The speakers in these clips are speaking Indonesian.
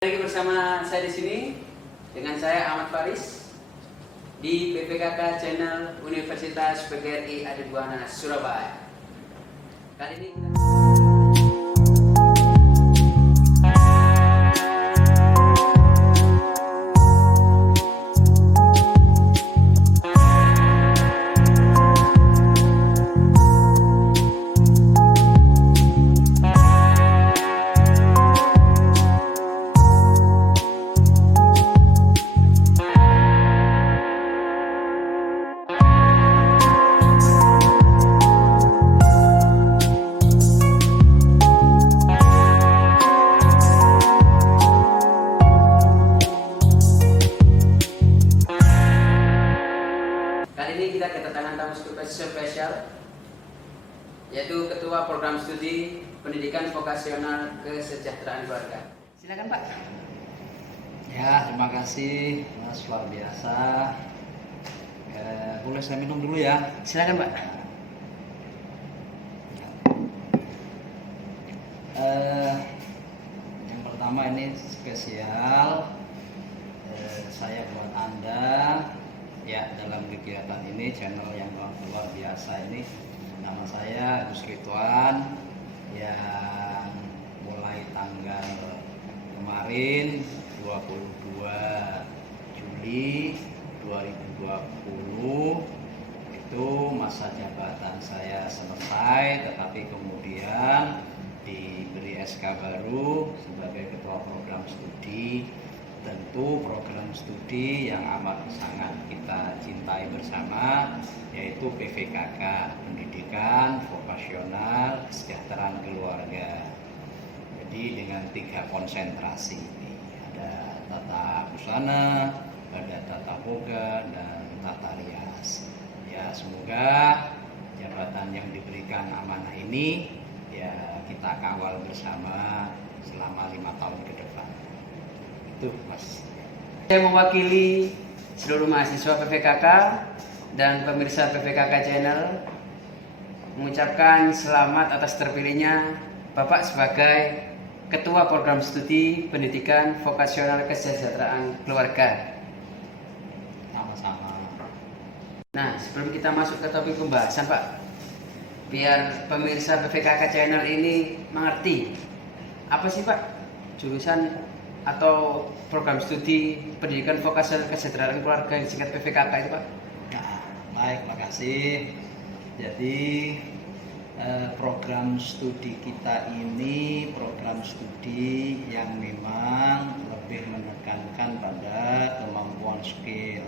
Lagi bersama saya di sini dengan saya Ahmad Faris di PPKK Channel Universitas PGRI Adibuana Surabaya. Kali ini kita kedatangan tamu spesial, yaitu Ketua Program Studi Pendidikan Vokasional Kesejahteraan Keluarga. Silakan Pak. Ya, terima kasih Mas, luar biasa. Boleh saya minum dulu ya? Silakan Pak. Yang pertama ini spesial saya buat Anda ya dalam kegiatan ini, channel yang luar biasa ini. Nama saya Agus Ridwan, yang mulai tanggal kemarin 22 Juli 2020 itu masa jabatan saya selesai, tetapi kemudian diberi SK baru sebagai Ketua Program Studi. Tentu program studi yang amat sangat kita cintai bersama, yaitu PVKK, Pendidikan Vokasional Kesejahteraan Keluarga. Jadi dengan 3 konsentrasi ini, ada tata busana, ada tata boga, dan tata rias. Ya, semoga jabatan yang diberikan amanah ini ya kita kawal bersama selama 5 tahun ke depan. Itu Mas. Saya mewakili seluruh mahasiswa PVKK dan pemirsa PVKK Channel mengucapkan selamat atas terpilihnya Bapak sebagai Ketua Program Studi Pendidikan Vokasional Kesejahteraan Keluarga. Sama-sama. Nah, sebelum kita masuk ke topik pembahasan Pak, biar pemirsa PVKK Channel ini mengerti apa sih Pak jurusan atau program studi pendidikan vokasional kesejahteraan keluarga yang disingkat PVKK itu Pak? Nah, baik, makasih. Jadi program studi kita ini program studi yang memang lebih menekankan pada kemampuan skill.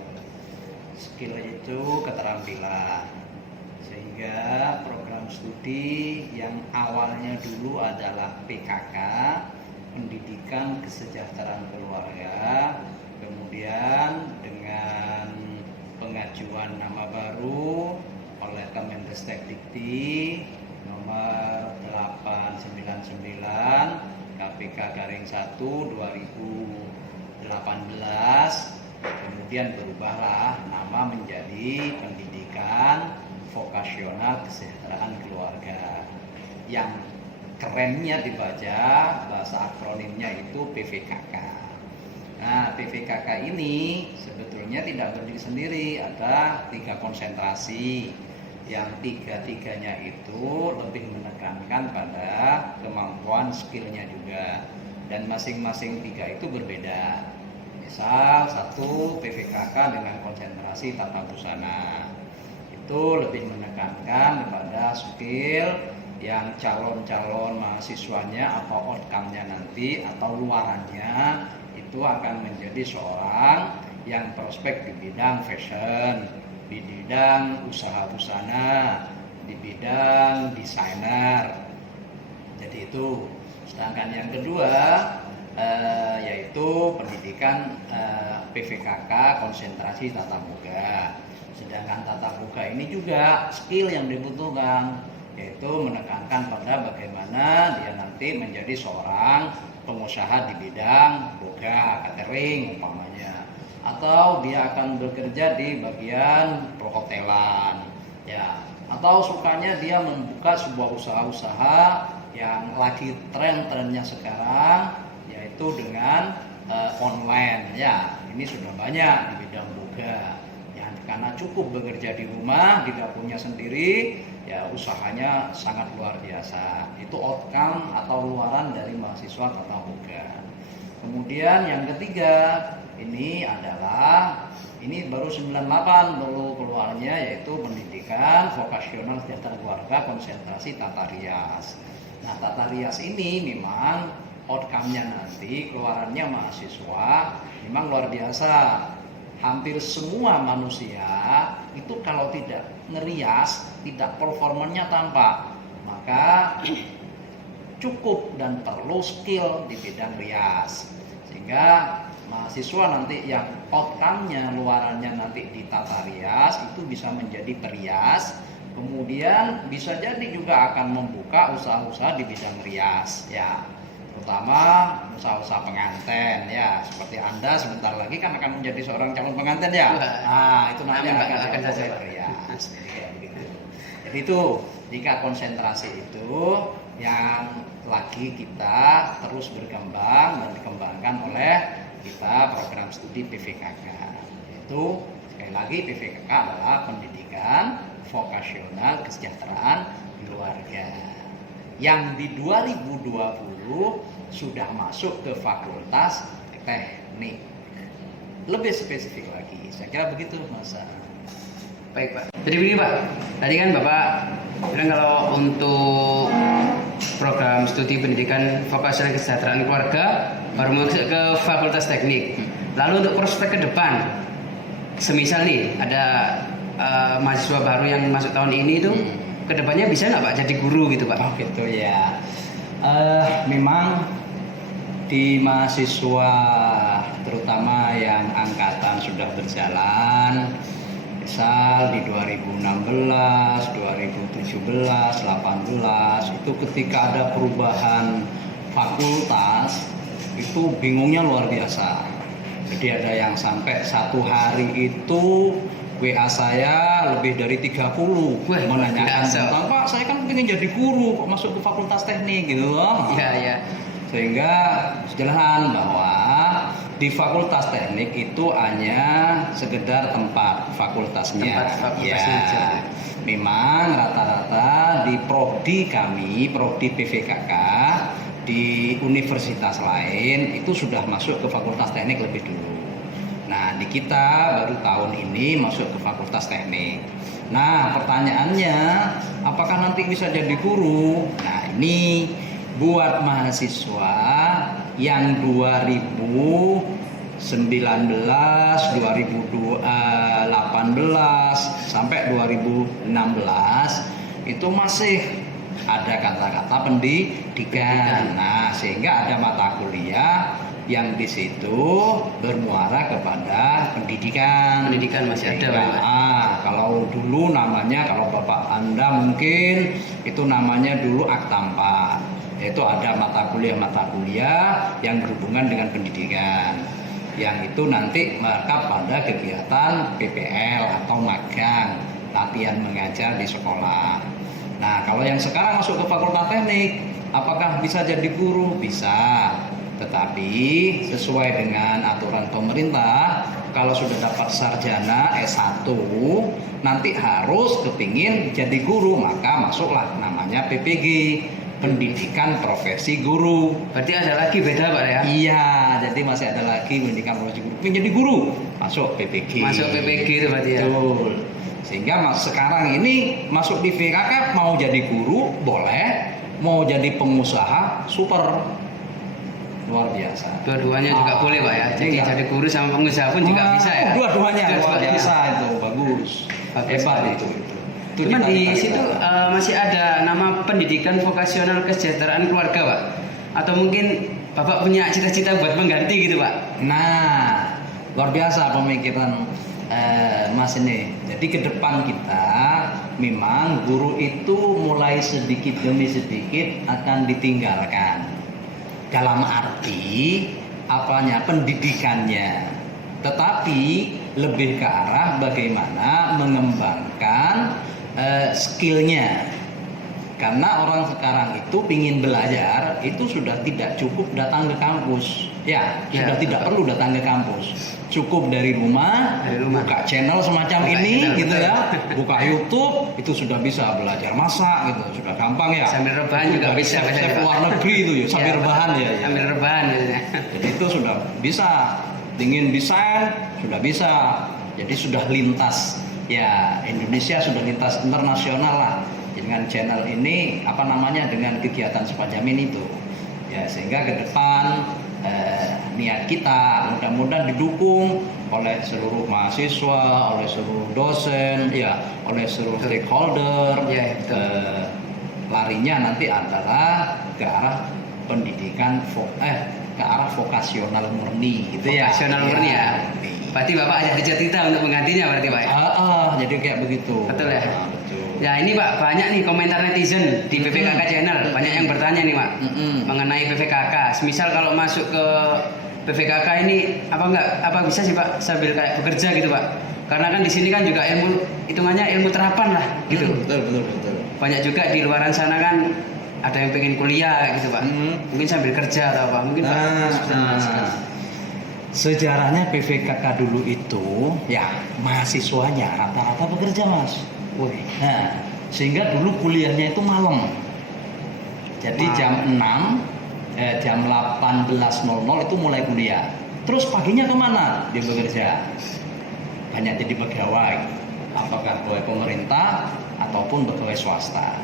Skill itu keterampilan. Sehingga program studi yang awalnya dulu adalah PKK, Pendidikan Kesejahteraan Keluarga, kemudian dengan pengajuan nama baru oleh Kemendestekdikti nomor 899 KPK-1 2018, kemudian berubahlah nama menjadi Pendidikan Vokasional Kesejahteraan Keluarga, yang kerennya dibaca bahasa akronimnya itu PVKK. Nah, PVKK ini sebetulnya tidak berdiri sendiri, ada 3 konsentrasi yang 3-tiganya itu lebih menekankan pada kemampuan skillnya juga, dan masing-masing 3 itu berbeda. Misal 1 PVKK dengan konsentrasi tata busana itu lebih menekankan kepada skill yang calon-calon mahasiswanya atau outcome-nya nanti atau luarannya itu akan menjadi seorang yang prospek di bidang fashion, di bidang usaha busana, di bidang desainer. Jadi itu. Sedangkan yang kedua yaitu pendidikan PVKK konsentrasi tata boga. Sedangkan tata boga ini juga skill yang dibutuhkan, yaitu menekankan pada bagaimana dia nanti menjadi seorang pengusaha di bidang boga, catering umpamanya, atau dia akan bekerja di bagian perhotelan ya, atau sukanya dia membuka sebuah usaha-usaha yang lagi tren-trennya sekarang, yaitu yaitu dengan online ya. Ini sudah banyak di bidang boga yang karena cukup bekerja di rumah di dapurnya sendiri ya, usahanya sangat luar biasa. Itu outcome atau luaran dari mahasiswa tata boga. Kemudian yang ketiga ini adalah ini baru 98 dulu keluarnya, yaitu pendidikan vokasional sejahtera keluarga konsentrasi tata rias. Nah, tata rias ini memang outcome-nya nanti keluarannya mahasiswa memang luar biasa. Hampir semua manusia itu kalau tidak ngerias, tidak performanya tampak, maka cukup dan perlu skill di bidang rias. Sehingga mahasiswa nanti yang outcome-nya luarannya nanti di tata rias itu bisa menjadi perias, kemudian bisa jadi juga akan membuka usaha-usaha di bidang rias ya, terutama usaha-usaha pengantin ya, seperti Anda sebentar lagi kan akan menjadi seorang calon pengantin ya. Nah, itu nanti akan saja rias. Jadi itu 3 konsentrasi itu yang lagi kita terus berkembang dan dikembangkan oleh kita program studi PVKK. Yaitu sekali lagi PVKK adalah pendidikan vokasional kesejahteraan keluarga yang di 2020 sudah masuk ke Fakultas Teknik. Lebih spesifik lagi, saya kira begitu Mas. Baik Pak. Jadi begini Pak, tadi kan Bapak bilang kalau untuk program studi pendidikan vokasional kesejahteraan keluarga baru masuk ke Fakultas Teknik. Lalu untuk prospek ke depan, semisal nih ada mahasiswa baru yang masuk tahun ini itu, kedepannya bisa nggak Pak jadi guru gitu Pak? Oh gitu ya. Memang di mahasiswa terutama yang angkatan sudah berjalan, misal di 2016, 2017, 18 itu ketika ada perubahan fakultas itu bingungnya luar biasa. Jadi ada yang sampai satu hari itu WA saya lebih dari 30 menanyakan tentang Pak, saya kan pengen jadi guru kok masuk ke Fakultas Teknik gitu loh. Iya ya. Sehingga jelaskan bahwa di Fakultas Teknik itu hanya sekedar tempat fakultasnya. Ya, memang rata-rata di prodi kami, prodi PVKK di universitas lain itu sudah masuk ke Fakultas Teknik lebih dulu. Nah, di kita baru tahun ini masuk ke Fakultas Teknik. Nah, pertanyaannya, apakah nanti bisa jadi guru? Nah, ini buat mahasiswa yang 2019, 2018 sampai 2016 itu masih ada kata-kata pendidikan. Nah, sehingga ada mata kuliah yang di situ bermuara kepada pendidikan. Pendidikan masih ada, Pak. Kalau dulu namanya, kalau Bapak Anda mungkin itu namanya dulu Aktampa. Yaitu ada mata kuliah yang berhubungan dengan pendidikan. Yang itu nanti merekap pada kegiatan PPL atau magang, latihan mengajar di sekolah. Nah, kalau yang sekarang masuk ke Fakultas Teknik, apakah bisa jadi guru? Bisa. Tetapi sesuai dengan aturan pemerintah, kalau sudah dapat sarjana S1 nanti harus kepingin jadi guru, maka masuklah namanya PPG, pendidikan profesi guru. Berarti ada lagi beda Pak ya? Iya, jadi masih ada lagi pendidikan profesi guru. Pengen jadi guru, masuk PPG. Masuk PPG itu berarti ya? Betul. Sehingga sekarang ini masuk di VKK mau jadi guru boleh, mau jadi pengusaha super. Luar biasa. Dua-duanya juga boleh Pak ya. Jadi jadi guru sama pengusaha pun juga bisa ya. Dua-duanya luar biasa itu, bagus. Hebat itu. Cuman di situ masih ada nama pendidikan vokasional kesejahteraan keluarga Pak. Atau mungkin Bapak punya cita-cita buat mengganti gitu Pak. Nah, luar biasa pemikiran Mas ini. Jadi ke depan kita memang guru itu mulai sedikit demi sedikit akan ditinggalkan. Dalam arti apanya, pendidikannya, tetapi lebih ke arah bagaimana mengembangkan skillnya. Karena orang sekarang itu ingin belajar, itu sudah tidak cukup datang ke kampus. Ya, sudah tidak perlu datang ke kampus. Cukup dari rumah, buka channel semacam ini gitu ya. Buka YouTube, itu sudah bisa belajar masak gitu. Sudah gampang ya. Sambil rebahan Itu juga dari bisa. chef luar negeri itu ya, sambil rebahan ya. Sambil rebahan ya. Jadi itu sudah bisa. Ingin desain, sudah bisa. Jadi sudah lintas. Ya, Indonesia sudah lintas internasional lah. Dengan channel ini dengan kegiatan semacam ini tuh ya, sehingga ke depan niat kita mudah-mudahan didukung oleh seluruh mahasiswa, oleh seluruh dosen ya, oleh seluruh stakeholder Ya, larinya nanti adalah ke arah pendidikan ke arah vokasional murni gitu ya. Vokasional murni ya. Berarti Bapak ada cita-cita untuk menggantinya berarti Pak ya? Jadi kayak begitu. Betul ya? Betul. Ya ini Pak, banyak nih komentar netizen di PPKK Channel. Banyak yang bertanya nih Pak mengenai PPKK. Semisal kalau masuk ke PPKK ini apa bisa sih Pak sambil kayak bekerja gitu Pak? Karena kan di sini kan juga hitungannya ilmu terapan lah gitu. Betul. Banyak juga di luaran sana kan ada yang pengen kuliah gitu Pak. Mungkin sambil kerja atau apa? Mungkin Pak bisa menjelaskan. Sejarahnya PPKK dulu itu ya mahasiswanya rata-rata bekerja Mas. Nah, sehingga dulu kuliahnya itu malam. Jadi jam 18.00 itu mulai kuliah. Terus paginya kemana? Dia bekerja. Banyak jadi pegawai, apakah pegawai pemerintah ataupun pegawai swasta.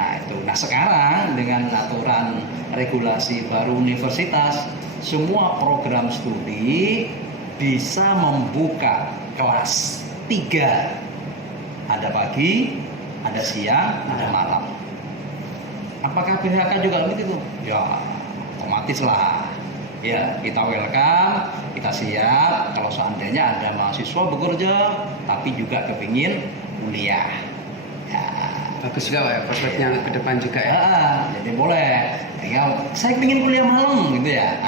Nah itu. Nah sekarang dengan aturan regulasi baru universitas, semua program studi bisa membuka kelas 3. Ada pagi, ada siang, ada malam. Apakah PPKK juga begitu? Ya, otomatis lah. Ya, kita welcome, kita siap. Kalau seandainya ada mahasiswa bekerja, tapi juga kepingin kuliah. Ya, Bagus juga Pak ya, prospeknya ke depan juga ya. Jadi boleh. Ya, saya ingin kuliah malam gitu ya.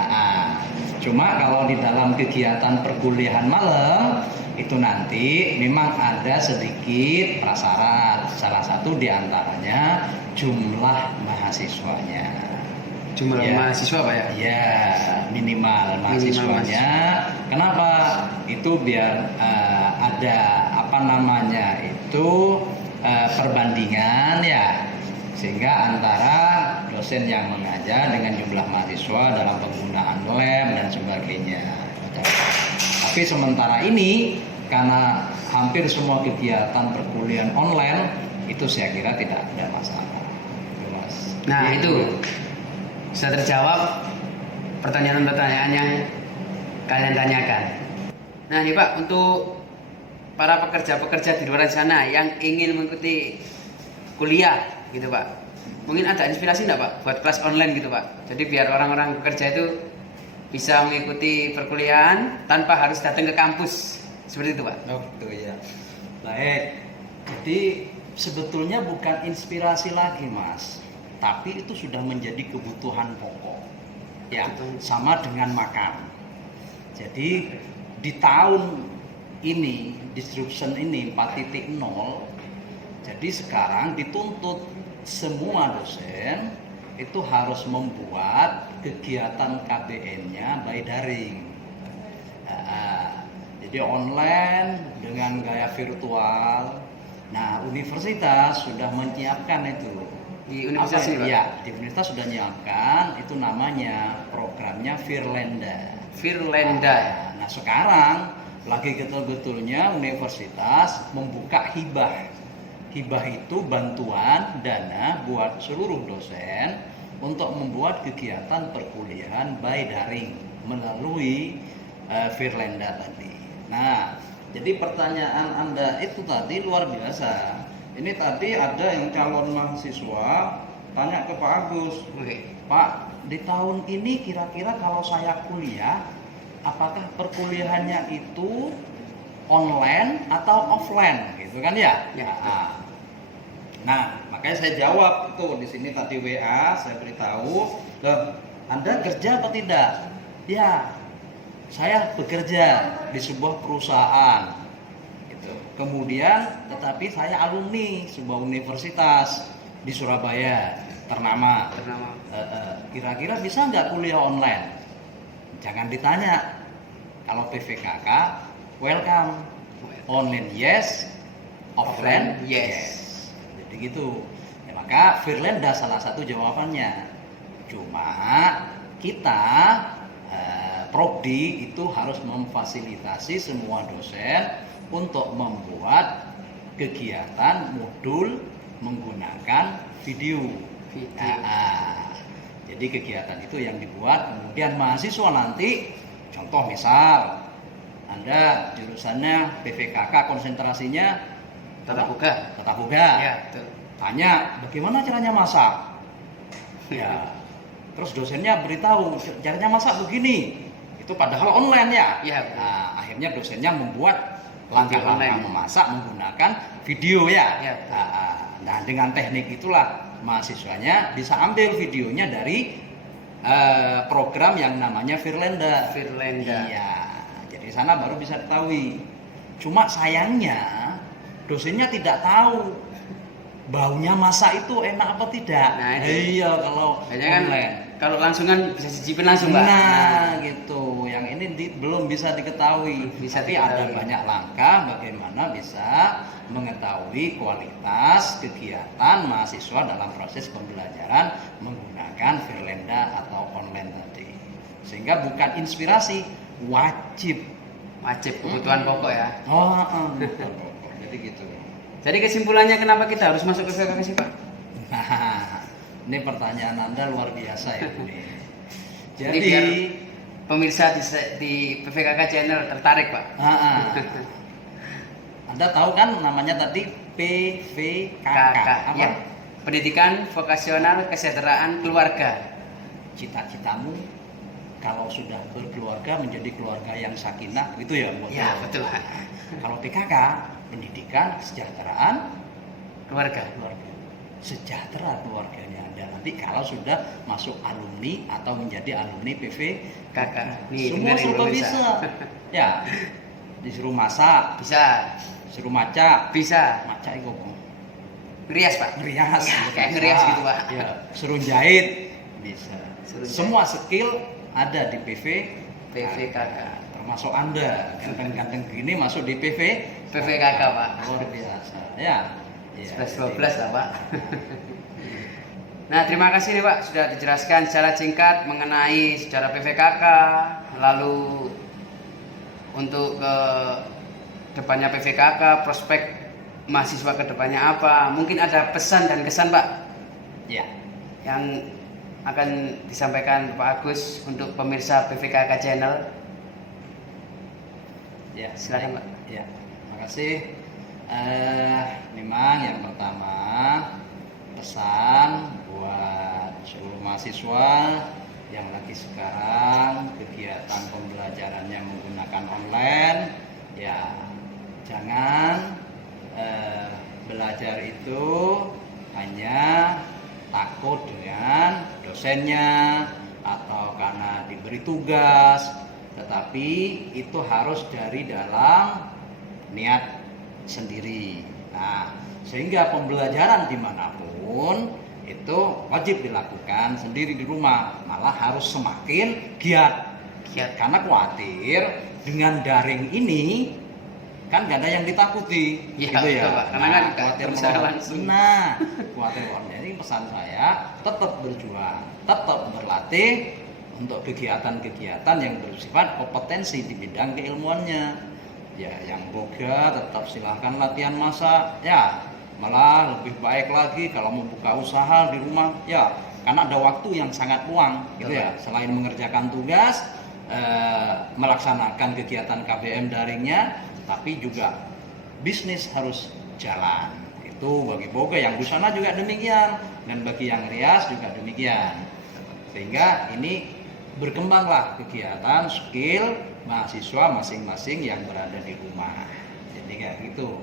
Cuma kalau di dalam kegiatan perkuliahan malam itu nanti memang ada sedikit prasyarat. Salah satu diantaranya jumlah mahasiswanya. Jumlah mahasiswa Pak ya? Ya, minimal mahasiswanya. Kenapa? Itu biar ada perbandingan ya, sehingga antara dosen yang mengajar dengan jumlah mahasiswa dalam penggunaan lab dan sebagainya. Tapi sementara ini karena hampir semua kegiatan perkuliahan online itu saya kira tidak ada masalah. Nah itu sudah terjawab pertanyaan-pertanyaan yang kalian tanyakan. Nah nih Pak, untuk para pekerja-pekerja di luar sana yang ingin mengikuti kuliah gitu Pak, mungkin ada inspirasi enggak Pak buat kelas online gitu Pak? Jadi biar orang-orang bekerja itu bisa mengikuti perkuliahan tanpa harus datang ke kampus, seperti itu Pak? Oh gitu ya. Baik, jadi sebetulnya bukan inspirasi lagi Mas, tapi itu sudah menjadi kebutuhan pokok ya, sama dengan makan. Jadi di tahun ini disruption ini 4.0, jadi sekarang dituntut semua dosen itu harus membuat kegiatan KBN-nya by daring. Jadi online dengan gaya virtual. Nah, universitas sudah menyiapkan itu. Di universitas ini, Pak? Ya, di universitas sudah menyiapkan, itu namanya programnya Firlenda. Firlenda. Nah, sekarang lagi betul-betulnya universitas membuka hibah. Hibah itu bantuan dana buat seluruh dosen untuk membuat kegiatan perkuliahan by daring melalui Firlenda tadi. Nah, jadi pertanyaan Anda itu tadi luar biasa. Ini tadi ada yang calon mahasiswa tanya ke Pak Agus, Pak, di tahun ini kira-kira kalau saya kuliah, apakah perkuliahannya itu online atau offline, gitu kan ya? Nah, makanya saya jawab tuh di sini tadi WA saya beritahu, loh, Anda kerja atau tidak? Ya, saya bekerja di sebuah perusahaan. Kemudian tetapi saya alumni sebuah universitas. di Surabaya ternama. Kira-kira bisa nggak kuliah online? Jangan ditanya. Kalau PVKK, welcome. Online yes, offline yes. Jadi gitu. Ya, maka Firlenda salah satu jawabannya. Cuma kita Prodi itu harus memfasilitasi semua dosen untuk membuat kegiatan modul menggunakan video. Jadi kegiatan itu yang dibuat, kemudian mahasiswa nanti, contoh misal Anda jurusannya PVKK, konsentrasinya Tatap muka. tatap muka. Ya, betul. Tanya bagaimana caranya masak. Ya. Terus dosennya beritahu caranya masak begini. Itu padahal online ya. Iya. Nah, akhirnya dosennya membuat langkah-langkah online memasak menggunakan video ya. Iya. Nah, dengan teknik itulah mahasiswanya bisa ambil videonya dari program yang namanya Firlenda. Iya. Jadi sana baru bisa ketahui. Cuma sayangnya dosennya tidak tahu baunya masak itu enak apa tidak. Nah, itu. Iya, kalau online. Kalau langsung kan bisa cicipin langsung, Pak. Nah, gitu. Yang ini belum bisa diketahui. Tapi ada banyak langkah bagaimana bisa mengetahui kualitas kegiatan mahasiswa dalam proses pembelajaran menggunakan Firlenda atau online tadi. Sehingga bukan inspirasi, wajib. Wajib, kebutuhan pokok ya. Kebutuhan pokok. Jadi gitu. Jadi kesimpulannya kenapa kita harus masuk ke PVKK sih, Pak? Nah, ini pertanyaan Anda luar biasa ya ini. Jadi biar pemirsa di PVKK channel tertarik, Pak. Anda tahu kan namanya tadi PVKK apa? Ya. Pendidikan Vokasional Kesejahteraan Keluarga. Cita-citamu kalau sudah berkeluarga menjadi keluarga yang sakinah, gitu ya? Ya, betul. Kalau PKK, Pendidikan Kesejahteraan Keluarga. Sejahtera keluarganya Anda nanti kalau sudah masuk alumni atau menjadi alumni PVKK. Semua bisa. Ya, disuruh masak bisa, disuruh maca bisa. Maca itu Ngerias, Pak. ngerias, Kayak ngerias gitu, Pak. Ya, suruh jahit bisa. Semua jahit. skill ada di PVKK. Termasuk Anda ganteng-ganteng gini masuk di PVKK, Pak. Luar biasa. Ya. 11-12 lah, Pak. Nah, terima kasih nih, Pak, sudah dijelaskan secara singkat mengenai sejarah PVKK, lalu untuk ke depannya PVKK, prospek mahasiswa ke depannya apa. Mungkin ada pesan dan kesan, Pak, ya, yang akan disampaikan Pak Agus untuk pemirsa PVKK channel. Ya, silakan, Pak. Ya, terima kasih. Memang yang pertama pesan buat seluruh mahasiswa yang lagi sekarang kegiatan pembelajarannya menggunakan online, ya jangan belajar itu hanya takut dengan dosennya atau karena diberi tugas, tetapi itu harus dari dalam niat sendiri. Nah, sehingga pembelajaran dimanapun itu wajib dilakukan sendiri di rumah, malah harus semakin giat. Karena khawatir dengan daring ini kan gak ada yang ditakuti, ya, gitu ya. Pak. Karena kan khawatir langsung. Nah, khawatir jadi pesan saya tetap berjuang, tetap berlatih untuk kegiatan-kegiatan yang bersifat kompetensi di bidang keilmuannya. Ya, yang boga tetap silahkan latihan masak. Ya, malah lebih baik lagi kalau mau buka usaha di rumah. Ya, karena ada waktu yang sangat luang, gitu ya. Selain mengerjakan tugas, melaksanakan kegiatan KBM daringnya, tapi juga bisnis harus jalan. Itu bagi boga yang busana juga demikian, dan bagi yang rias juga demikian. Sehingga ini berkembanglah kegiatan skill mahasiswa masing-masing yang berada di rumah. Jadi kayak gitu.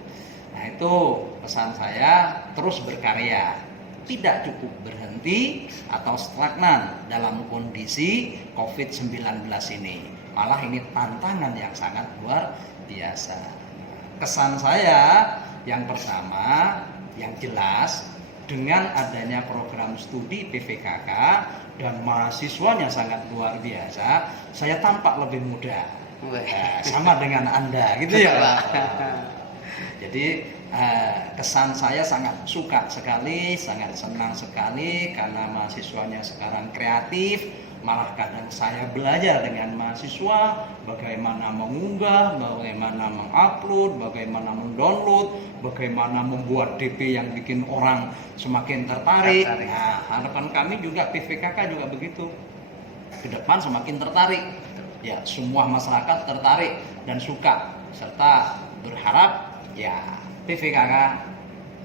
Nah, itu pesan saya, terus berkarya. Tidak cukup berhenti atau stagnan dalam kondisi COVID-19 ini. Malah ini tantangan yang sangat luar biasa. Kesan saya yang pertama, yang jelas, dengan adanya program studi PVKK dan mahasiswanya sangat luar biasa, saya tampak lebih muda. Sama dengan Anda gitu ya Pak. Jadi kesan saya sangat suka sekali, sangat senang sekali karena mahasiswanya sekarang kreatif. Malah kadang saya belajar dengan mahasiswa bagaimana mengunggah, bagaimana mengupload, bagaimana mendownload, bagaimana membuat DP yang bikin orang semakin tertarik. Nah, harapan kami juga PVKK juga begitu. Ke depan semakin tertarik. Ya, semua masyarakat tertarik dan suka serta berharap ya PVKK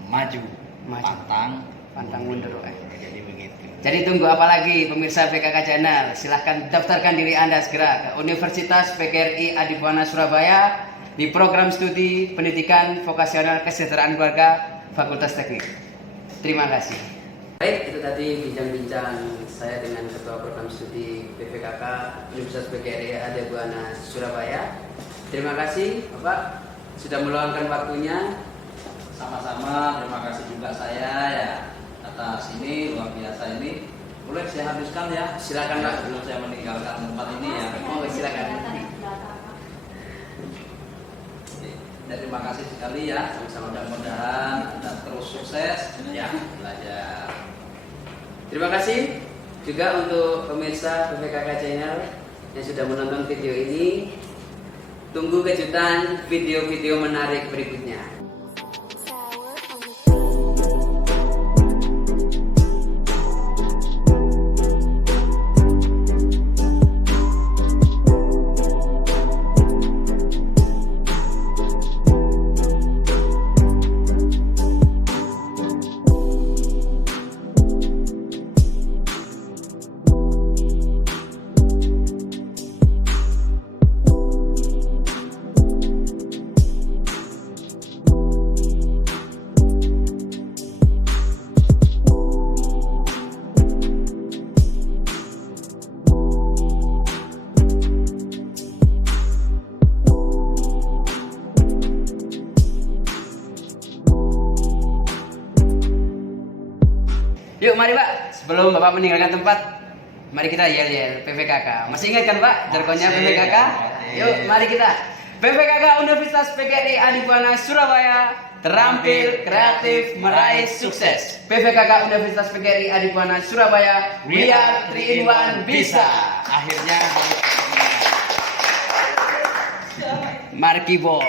maju. Pantang mundur. Jadi begitu. Jadi tunggu apa lagi pemirsa PKK Channel? Silahkan daftarkan diri Anda segera ke Universitas PGRI Adibuana Surabaya di program studi Pendidikan Vokasional Kesejahteraan Keluarga Fakultas Teknik. Terima kasih. Baik, itu tadi bincang-bincang saya dengan Ketua Program Studi PPKK Universitas PGRI Adibuana Surabaya. Terima kasih Bapak sudah meluangkan waktunya. Sama-sama, terima kasih juga saya ya atas ini luar biasa ini. Boleh saya habiskan ya? Silakan Pak. Sebelum saya meninggalkan tempat ini ya. Oh, silakan. Terima kasih sekali ya. Sama-sama, mudah-mudahan Anda terus sukses ya belajar. Terima kasih juga untuk pemirsa PPKK Channel yang sudah menonton video ini. Tunggu kejutan video-video menarik berikutnya. Yuk mari Pak, sebelum Bapak meninggalkan tempat, mari kita yel-yel PPKK. Masih ingat kan Pak jargonnya PPKK? Yuk mari kita. PPKK Universitas PGRI Adibuana Surabaya, terampil, kreatif, meraih sukses. PPKK Universitas PGRI Adibuana Surabaya, we are 3 in 1 bisa. Akhirnya Markibo.